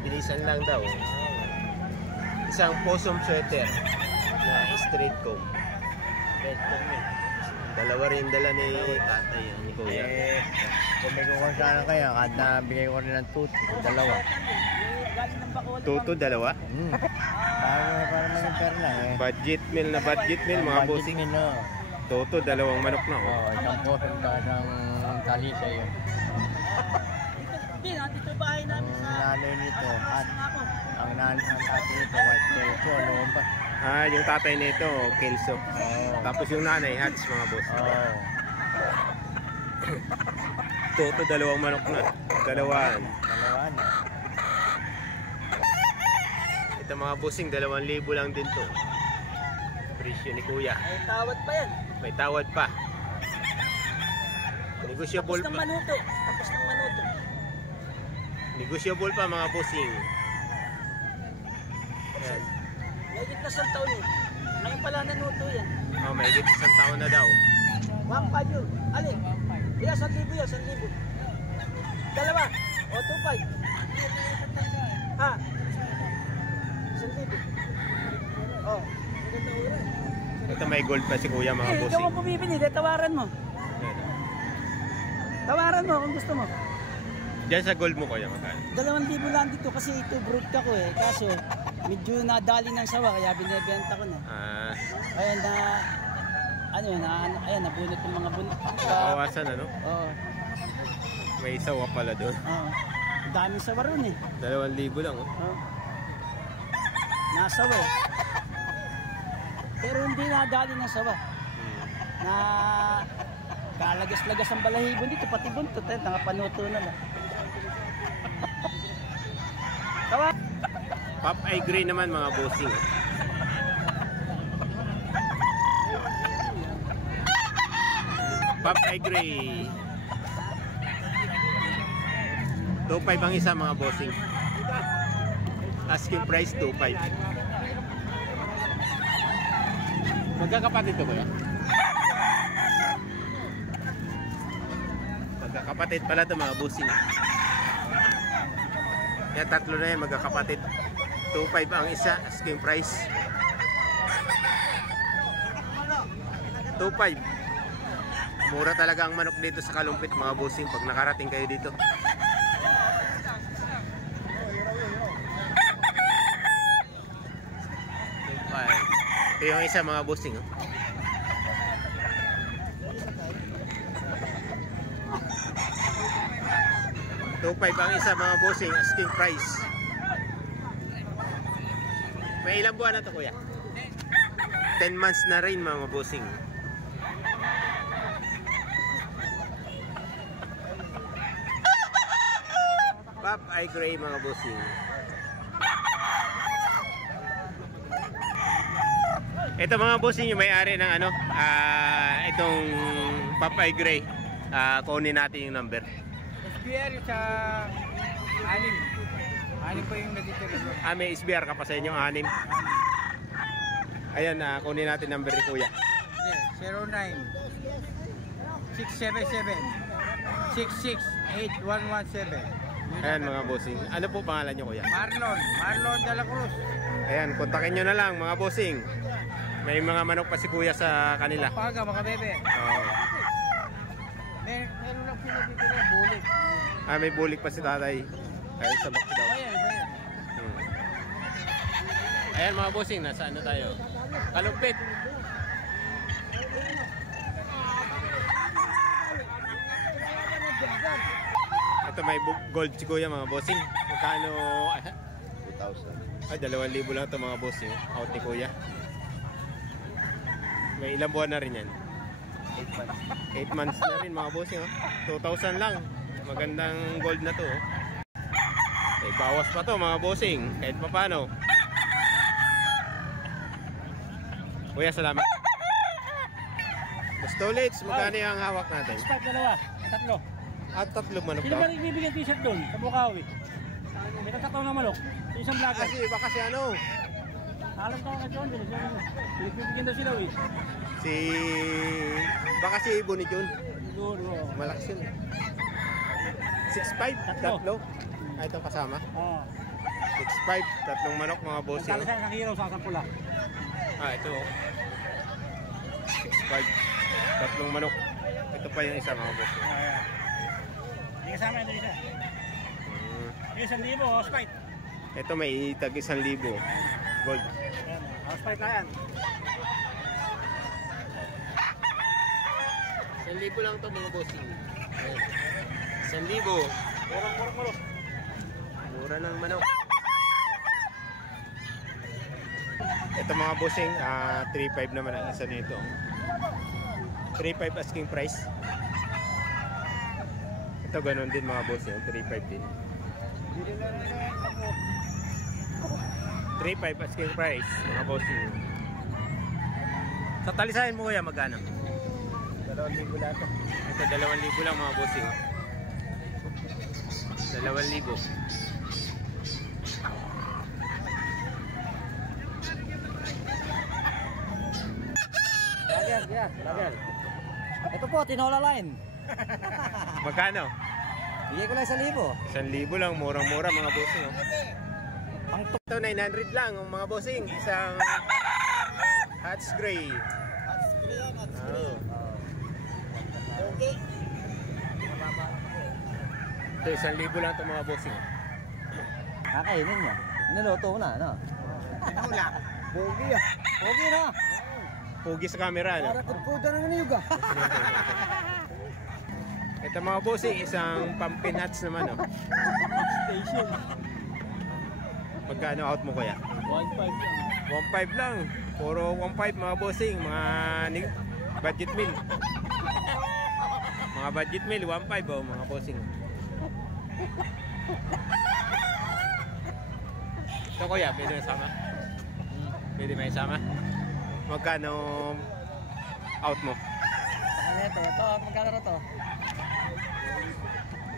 Mabilisan lang daw. Isang possum sweater na straight comb. Straight comb eh. Dalawa rin dala ni tatay, ni kuya. Kung may kukuha sana kayo, kahit na bigay ko rin ng tuto, dalawa. Tuto, dalawa? Para maging pera lang eh. Budget meal na budget meal, mga bossing. Budget meal, Tuto, dalawang manok na. Isang posong ka ng talisa yun. Hindi, dito bahay namin sa... Nanay nito, at ang tatay nito, white kelso, lomba. Yung tatay nito, kelso. Tapos yung nanay, hats, mga boss. Tuto, dalawang manok na. Dalawan. Ito mga bossing, 2,000 lang din to. Presyo ni kuya. May tawad pa yan. May tawad pa. Negotiable Tapos ng manuto. Tapos ng manuto. Negotiable pa mga bossing. Ayan. Mahigit na isang taon eh. Ngayon pala nanuto yan. Mahigit isang taon na daw. 1.5 yun. Alin? Yan, 1,000 yan, 1,000. Dalawa. O, 2.5. Ha? 1,000. O. Ito may gold pa si kuya mga bossing. Ikaw ang bumibili, tawaran mo. Tawaran mo kung gusto mo. Diyan sa gold mo kuya, magkano? 2,000 lang dito kasi ito brood ka ko eh. Kaso, medyo nadali ng sawa kaya binibenta ko na. Ayan na, ayan, nabunot yung mga bunot. Bawasan ano? Oo. May sawa pala doon. Oo. Daming sawa ron eh. 2,000 lang oh. Oo. Nasawa eh. Pero hindi nadali ng sawa. Na kalagas-lagas ang balahibo dito, pati buntot eh. Nangapanuto na lang. Tawa! Popeye Gray naman mga bossing. Popeye Gray. 2.5 ang isa mga bossing. Asking price 2.5. Magkakapatid to ba yan? Magkakapatid pala ito mga bossing. Yan, tatlo na yan magkakapatid. 2.5 ang isa, asking price. 2.5. Mura talaga ang manok dito sa Kalumpit mga bossing pag nakarating kayo dito. Ito yung isa mga bossing oh. $2.5 ang isa mga bossing, asking price. May ilang buwan na to kuya? 10 months na rin mga bossing. Popeye Gray mga bossing. Ito mga bossing yung may-ari ng ano, itong Popeye Gray. Kunin natin yung number. SBR sa 6. 6 po yung nagtitira doon. May SBR ka pa sa inyong 6. Ayan, kunin natin number ni kuya. Yeah, 09-677-668-117. Ayan mga bossing. Ano po pangalan nyo kuya? Marlon de la Cruz. Ayan, kontakin nyo na lang mga bossing. May mga manok pa si kuya sa kanila. Paga mga bebe. Oo. Meron lang pinagtitira bulik. May bulik pa si tatay. Ayun sa box daw. Ayan mga bossing, nasa ano tayo? Kalumpit. Ito may gold si kuya mga bossing. Magkano? 2,000. Ay, 2,000 lang ito mga bossing. Out ni kuya. May ilang buwan na rin yan. 8 months na rin mga bossing. 2,000 lang. Magandang gold na to. Eh, bawas pa to mga bossing. Kahit pa paano. Kuya, salamat. Bastolets, magkano yung hawak natin? Start dalawa. Tatlo. At 3 manok Sino daw. ba nagbibigyan t-shirt doon? Sa Bukawi. May tatakaw na manok. Isang vlogger. Kasi iba kasi ano. Alam ka ka John. Nagbibigyan daw sila eh. Baka si Ibo ni Jun. Siguro. Malakas yun. 6'5", Tatlo. Itong kasama. Oo. 6.5, tatlong manok mga bossing. Talisan ng hiraw sa sampula. Ito. 6.5, tatlong manok. Ito pa yung isa mga bossing. Hindi kasama yung isa. 1,000, housepite. Ito may tag 1,000 gold. Housepite na yan. 1,000 lang to mga bossing. 1,000. Murang. Mura ng manok. Ito mga bossing, 3.5 naman ang isa nito. 3.5 asking price. Ito ganun din mga bossing, 3.5 din. 3.5 asking price mga bossing. Sa talisayan mo kuya magkano? 2,000 lahat. Ito 2,000 lang mga bossing. 2,000. Lager. Ito po, tinola line. Magkano? Bigay ko lang 1,000. 1,000 lang, murang-mura mga bossing. Ang ito 900 lang mga bossing, isang Hatch Gray. Oh. Okay. Ito 1,000 lang ito mga bossing. Kakainin niya. Niluto na, ano? Tinula. Pogi ah. Pogi na. Pogi sa camera, no? Para kuda na niyog ah. Ito mga bossing, isang pumpkin hats naman, no? Station. Magkano out mo kuya? 1,500 lang. 1.5 lang. Puro 1.5 mga bossing, mga budget meal. Mga budget meal, 1.5 oh, mga bossing. Ito kuya, pwede may sama? Pwede may sama? Magkano out mo? Ito, magkano na to?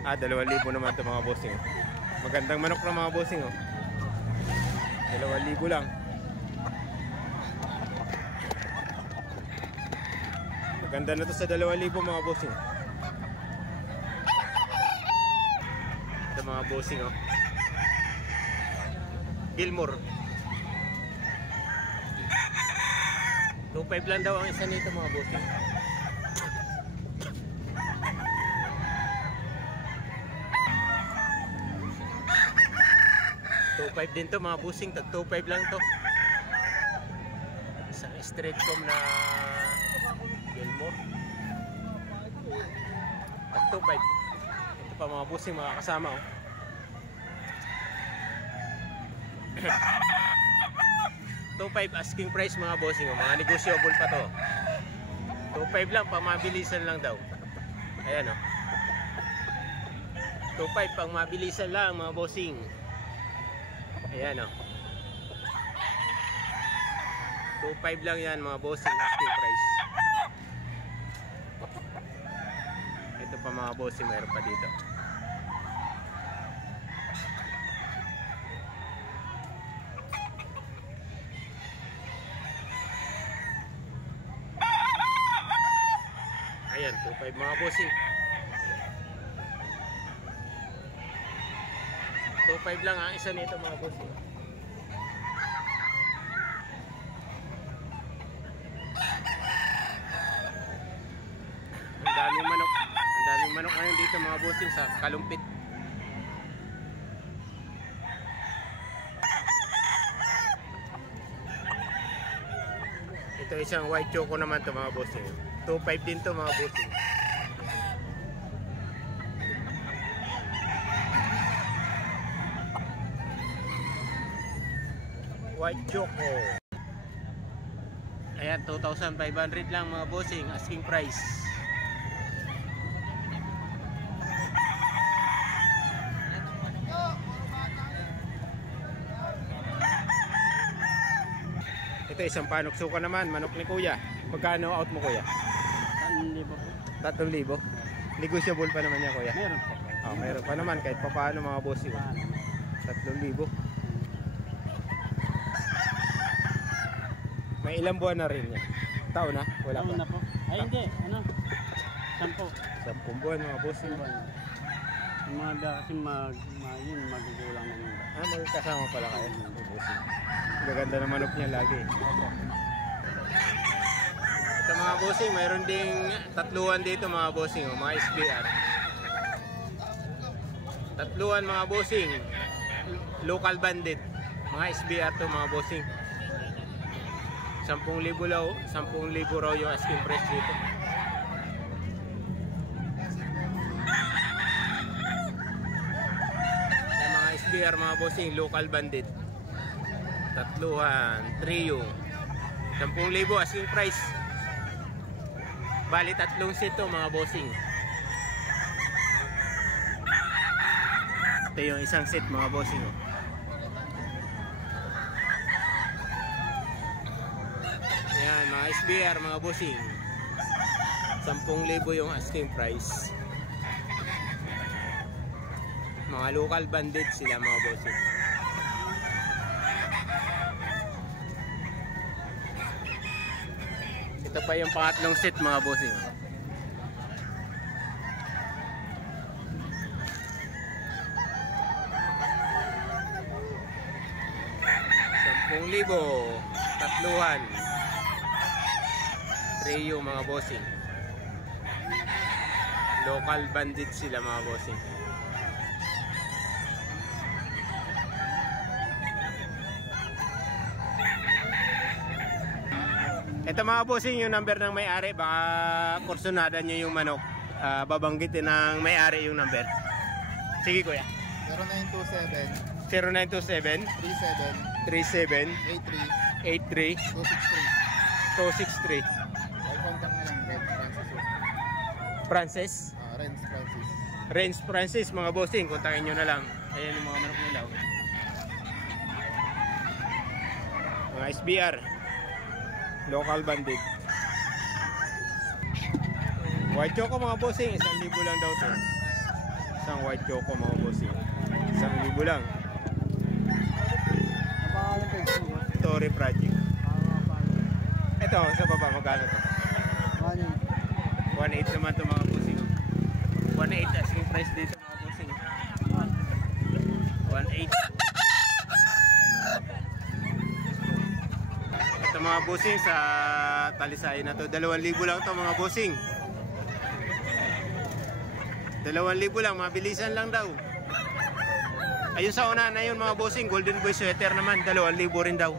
2,000 naman ito mga bossing. Magandang manok na mga bossing oh. 2,000 lang. Maganda na to sa 2,000 mga bossing. Ito mga bossing oh. Gilmore. 2.5 lang daw ang isa nito mga bossing. $2.5 din to mga bossing, tag 2.5 lang to. Isang straight comb na Gilmore. Tag 2.5. Ito pa mga bossing, mga kasama oh. $2.5 asking price mga bossing oh. Mga negotiable pa to. 2.5 lang, pamabilisan lang daw. Ayan oh. 2.5 pang mabilisan lang mga bossing. Ayan o. 2.5 lang yan mga bossing, asking price. Ito pa mga bossing, mayroon pa dito. Ayan, 2.5 mga bossing. 2.5 lang ang isa nito mga bossing. Ang daming manok. Ang daming manok ngayon dito mga bossing sa Kalumpit. Ito isang white choco naman to mga bossing. 2.5 din to mga bossing. White choco. Ayan, 2,500 lang mga bossing, asking price. Ito isang panok suka naman, manok ni kuya. Magkano out mo kuya? 3,000. Negotiable pa naman niya kuya. Meron pa. Oh, meron pa naman kahit papaano mga bossing. 3,000. May ilang buwan na rin yan? Taon na? Wala pa? Taon na po. Ay hindi, ano? 10. 10 buwan mga bossing. Yung mga kasi yun, magugulang na yun. Magkasama pala kayo. Gaganda ng manok niya lagi. Ito mga bossing, mayroon ding tatluan dito mga bossing, mga SBR. Tatluan mga bossing, local bandit. Mga SBR to mga bossing. 10,000 raw yung asking price dito. Mga SBR mga bossing, local bandit. Tatluhan, trio. 10,000 asking price. Bali 3 set to mga bossing. Ito yung isang set mga bossing. Yan mga SBR mga bossing. 10,000 yung asking price. Mga local bandit sila mga bossing. Ito pa yung pangatlong set mga bossing. Libo, tatluhan, trio mga bossing. Local bandit sila mga bossing. Ito mga bossing yung number ng may-ari. Baka kursunada nyo yung manok. Babanggitin ng may-ari yung number. Sige kuya. 0927 0927 37 83 263 Ay, contact na lang, Francis. Renz Francis mga bossing, kontakin nyo na lang. Ayan yung mga manok nila. Mga SBR, local bandit. White choco mga bossing, 1,000 lang daw to. Isang white choco mga bossing, 1,000 lang. Story project. Ito, sa baba, magkano to? 1.8 naman to mga bossing. 1.8 asking price dito mga bossing. 1.8. Ito mga bossing sa talisay na to. 2,000 lang to mga bossing. 2,000 lang, mabilisan lang daw. Ayun sa una na yun mga bossing, Golden Boy sweater naman, 2,000 rin daw.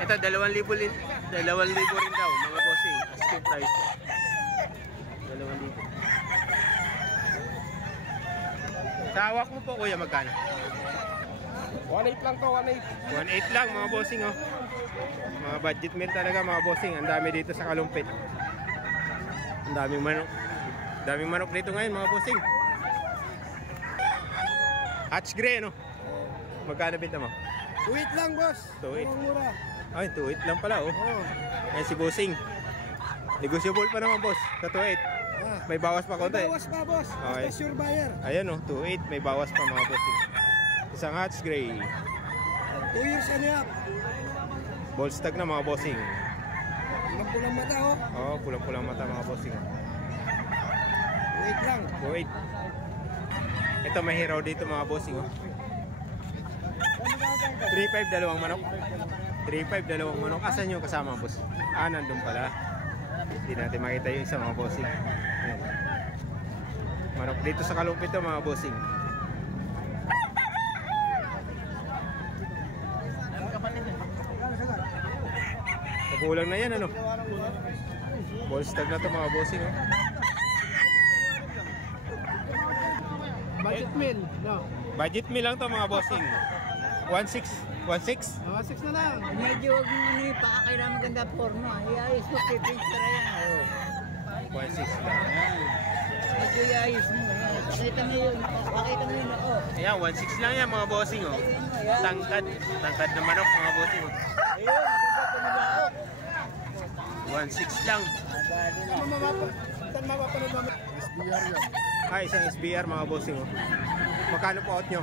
Ito 2,000 rin daw mga bossing, asking price. 2,000. Sa hawak mo po kuya magkano? 1.8 lang to, 1.8. 1.8 lang mga bossing oh. Mga budget meal talaga mga bossing, ang dami dito sa Kalumpit. Ang daming manok dito ngayon mga bossing. Hatch gray no? Magkano binta mo? 2.8 lang boss. 2.8. Mura. Ay 2.8 lang pala oh. Ayan si bossing. Negotiable pa naman boss sa 2.8. May bawas pa konti. May bawas pa boss. Okay. Basta sure buyer. Ayan oh, 2.8 may bawas pa mga bossing. Isang hatch gray. 2 years and a half. Ball stag na mga bossing. Pulang mata oh. Oh, pulang-pulang mata mga bossing. 2.8 lang. 2.8. Ito may hiraw dito mga bossing oh. 3.5 dalawang manok. 3.5 dalawang manok. Asan yung kasama boss? Ah, nandun pala. Hindi natin makita yung isa mga bossing. Ayan. Manok dito sa Kalumpit to mga bossing. Kulang na yan ano. Ball stag na to mga bossing oh. Budget meal. No. Budget meal lang to mga bossing. 1.6 1.6 na lang. Medyo huwag mo ano yung pakakailangan maganda porno. Iayos mo, pipicture yan. 1.6 lang. Medyo iayos mo. Pakita mo yun. Ako. Ayan, 1.6 lang yan mga bossing oh. Tangkad na manok mga bossing oh. Ayun, maganda pumilao. 1.6 lang. Saan mapapanood namin? SBR yan. Ah, isang SBR mga bossing oh. Magkano po out nyo?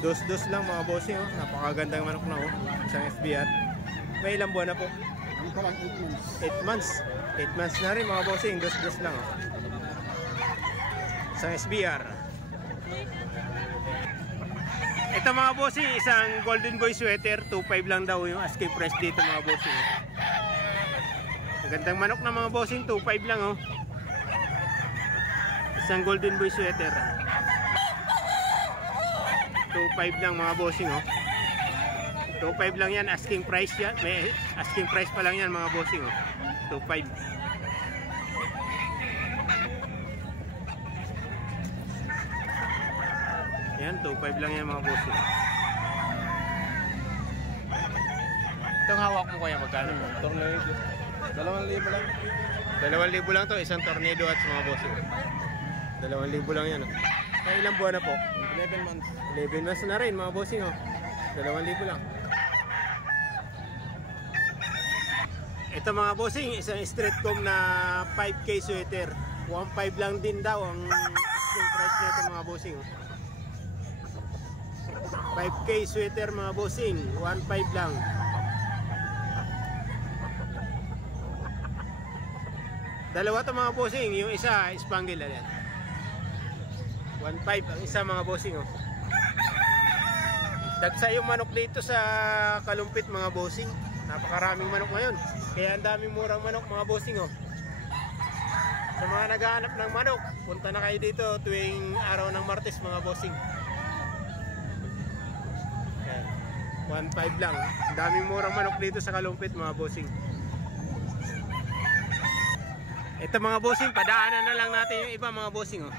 Dos lang mga bossing oh. Napakagandang manok na oh. Isang SBR. May ilang buwan na po? Ano ka lang 8 months. 8 months. 8 months na rin mga bossing. Dos lang oh. Isang SBR. Ito mga bossing, isang Golden Boy sweater, 2.5 lang daw yung asking price dito mga bossing. Magandang manok na mga bossing, 2.5 lang oh. Isang Golden Boy sweater. 2.5 lang mga bossing oh. 2.5 lang yan, asking price yan. May asking price pa lang yan mga bossing oh. 2.5. Yan, 2.5 lang yan mga bossing. Itong hawak mo kaya magkano? Tornado. 2,000 lang. 2,000 lang to, isang tornado at mga bossing. 2,000 lang yan oh. Ay, ilang buwan na po? 11 months. 11 months na rin mga bossing oh. 2,000 lang. Ito mga bossing, isang street comb na 5K sweater. 1.5 lang din daw ang asking price nito mga bossing oh. 5K sweater mga bossing, 1.5 lang. Dalawa to mga bossing, yung isa spangle yan. 1.5 ang isa mga bossing oh. Dagsa yung manok dito sa Kalumpit mga bossing. Napakaraming manok ngayon. Kaya ang daming murang manok mga bossing oh. Sa mga naghahanap ng manok, punta na kayo dito tuwing araw ng Martes mga bossing. 1.5 lang. Ang daming murang manok dito sa Kalumpit mga bossing. Ito mga bossing, padaanan na lang natin yung iba mga bossing oh.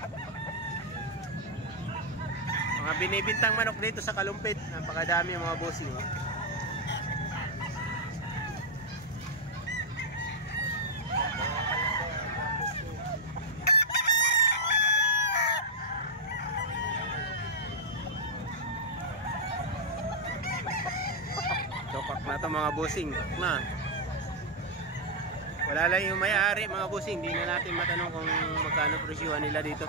Mga binibintang manok dito sa Kalumpit. Napakadami mga bossing oh. Topak na ito mga bossing na. Wala lang yung may-ari mga bossing. Hindi na natin matanong kung magkano presyuhan nila dito.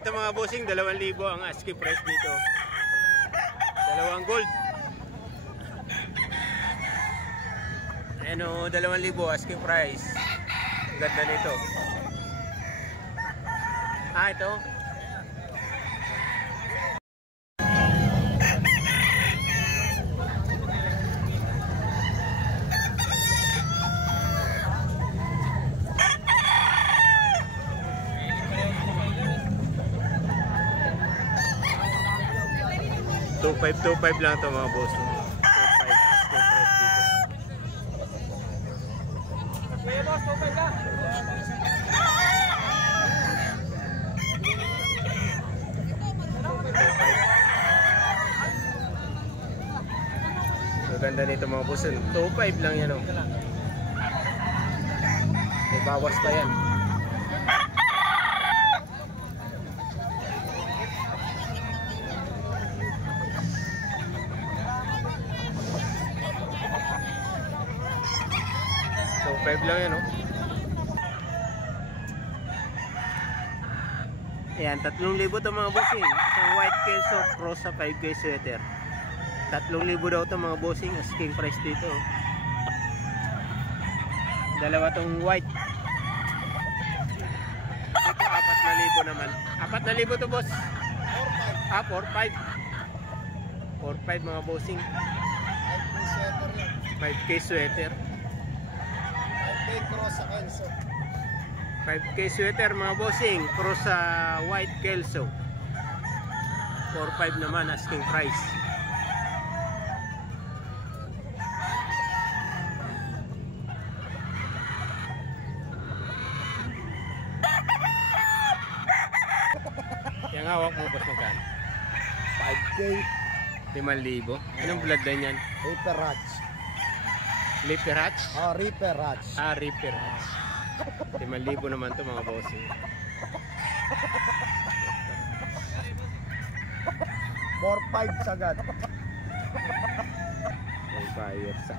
Ito mga bossing, 2,000 ang asking price dito. 2 gold. Ayan o, 2,000 asking price. Ganda nito. Ah, ito. $2,525 lang ito mga boss. 2,500 asking price dito. Kuya boss, 2,500 lang. So ganda nito mga boss. 2,500 lang yan oh. May bawas pa yan. So 5 lang yan oh. Ayan, 3,000 ito mga bossing. Isang white kelso cross sa 5K sweater. 3,000 daw ito mga bossing. Asking price dito oh. Dalawa tong white. Ito 4,000 naman. 4,000 to boss. 4,500. 4,500 mga bossing. 5K sweater. 5K cross sa Kelso. 5K sweater mga bossing. Cross sa white kelso. 4,500 naman asking price. Yung hawak mo boss magkano? 5K. 5,000. Anong bloodline yan? Reaper Hatch. Leaper Hatch? Oh, Reaper Hatch. Ah, Reaper Hatch. 5,000 naman to mga bossing. 4,500 sagad. buyers.